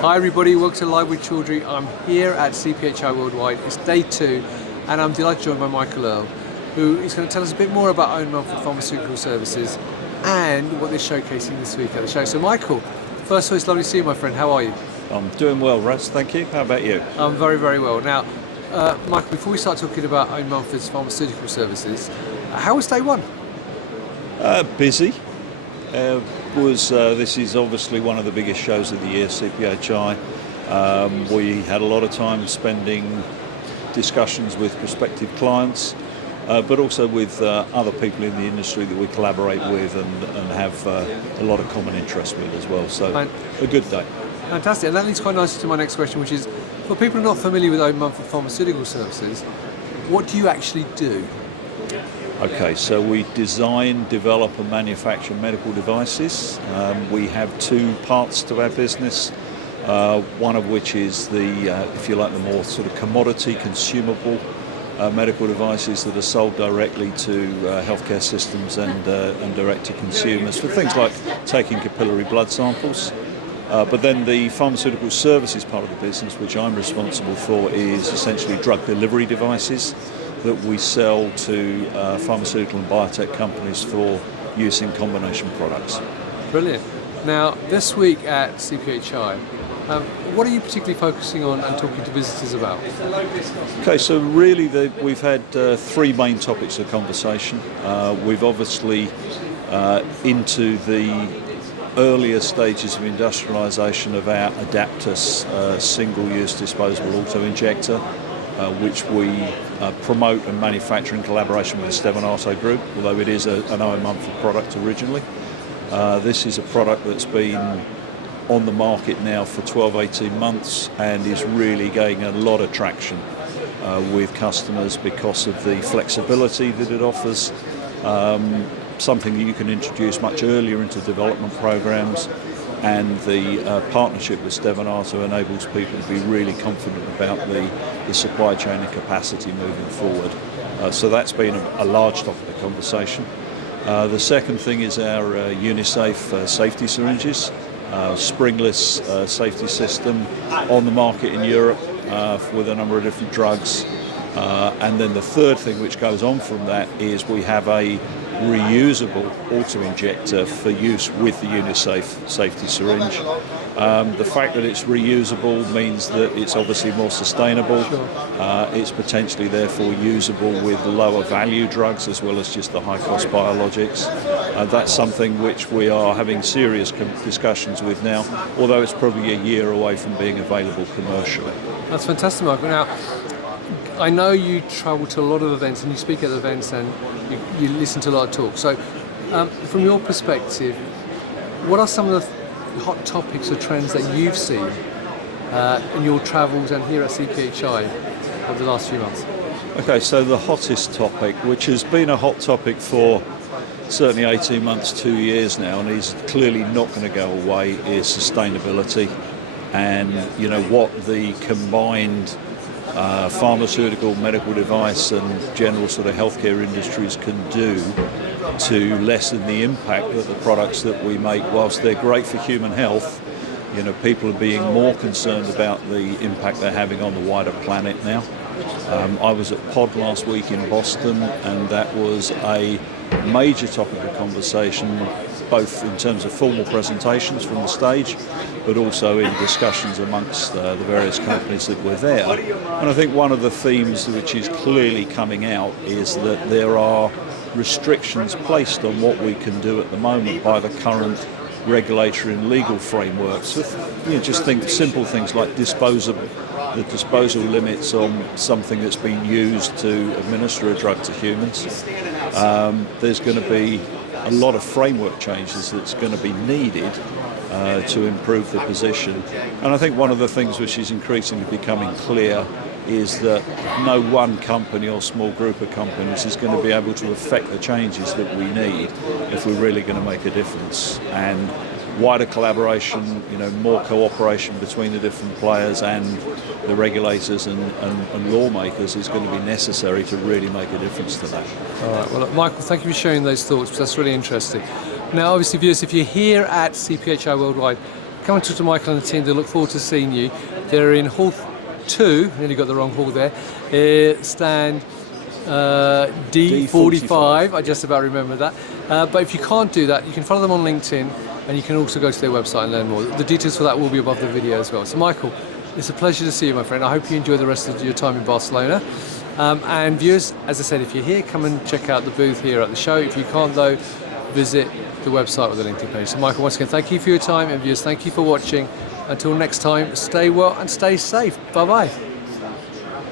Hi everybody, welcome to Live with Chaudhry. I'm here at CPHI Worldwide. It's day 2 and I'm delighted to join by Michael Earl, who is going to tell us a bit more about Owen Mumford Pharmaceutical Services and what they're showcasing this week at the show. So Michael, first of all, it's lovely to see you, my friend. How are you? I'm doing well, Russ, thank you. How about you? I'm very, very well. Now, Michael, before we start talking about Owen Mumford's Pharmaceutical Services, how was day 1? Busy. This is obviously one of the biggest shows of the year, CPHI. We had a lot of time spending discussions with prospective clients, but also with other people in the industry that we collaborate with and have a lot of common interest with as well. So a good day. Fantastic, and that leads quite nicely to my next question, which is, for people who are not familiar with Owen Mumford Pharmaceutical Services, what do you actually do? Okay, so we design, develop and manufacture medical devices. We have 2 parts to our business, one of which is the, if you like, the more sort of commodity, consumable medical devices that are sold directly to healthcare systems and direct to consumers for things like taking capillary blood samples. But then the pharmaceutical services part of the business, which I'm responsible for, is essentially drug delivery devices that we sell to pharmaceutical and biotech companies for use in combination products. Brilliant. Now, this week at CPHI, what are you particularly focusing on and talking to visitors about? Okay, so really we've had 3 main topics of conversation. We've obviously into the earlier stages of industrialisation of our Aidaptus single-use disposable auto-injector, which we promote and manufacture in collaboration with the Denis Marteau group, although it is an Owen Mumford product originally. This is a product that's been on the market now for 12-18 months and is really gaining a lot of traction with customers because of the flexibility that it offers, something that you can introduce much earlier into development programs, and the partnership with Denis Marteau enables people to be really confident about the supply chain and capacity moving forward. So that's been a large topic of conversation. The second thing is our UniSafe safety syringes, springless safety system on the market in Europe with a number of different drugs. And then the third thing which goes on from that is we have a reusable auto-injector for use with the UniSafe safety syringe. The fact that it's reusable means that it's obviously more sustainable. It's potentially therefore usable with lower value drugs as well as just the high cost biologics. That's something which we are having serious discussions with now, although it's probably a year away from being available commercially. That's fantastic, Michael. Now, I know you travel to a lot of events and you speak at events and you listen to a lot of talk. So, from your perspective, what are some of the hot topics or trends that you've seen in your travels and here at CPHI over the last few months? Okay, so the hottest topic, which has been a hot topic for certainly 18 months, 2 years now, and is clearly not going to go away, is sustainability and, you know, what the combined pharmaceutical, medical device and general sort of healthcare industries can do to lessen the impact that the products that we make, whilst they're great for human health, you know, people are being more concerned about the impact they're having on the wider planet now. I was at POD last week in Boston, and that was a major topic of conversation, both in terms of formal presentations from the stage, but also in discussions amongst the various companies that were there. And I think one of the themes which is clearly coming out is that there are restrictions placed on what we can do at the moment by the current regulatory and legal frameworks. So, you know, just think simple things like the disposal limits on something that's been used to administer a drug to humans. There's going to be a lot of framework changes that's going to be needed to improve the position. And I think one of the things which is increasingly becoming clear is that no one company or small group of companies is going to be able to affect the changes that we need if we're really going to make a difference. And wider collaboration, you know, more cooperation between the different players and the regulators and lawmakers is going to be necessary to really make a difference to that. All right, well, Michael, thank you for sharing those thoughts, because that's really interesting. Now, obviously, viewers, if you're here at CPHI Worldwide, come and talk to Michael and the team. They look forward to seeing you. They're in Hall 2, nearly got the wrong hall there, stand D45, I just about remember that. But if you can't do that, you can follow them on LinkedIn, and you can also go to their website and learn more. The details for that will be above the video as well. So Michael, it's a pleasure to see you, my friend. I hope you enjoy the rest of your time in Barcelona. And viewers, as I said, if you're here, come and check out the booth here at the show. If you can't though, visit the website with the LinkedIn page. So Michael, once again, thank you for your time, and viewers, thank you for watching. Until next time, stay well and stay safe. Bye-bye.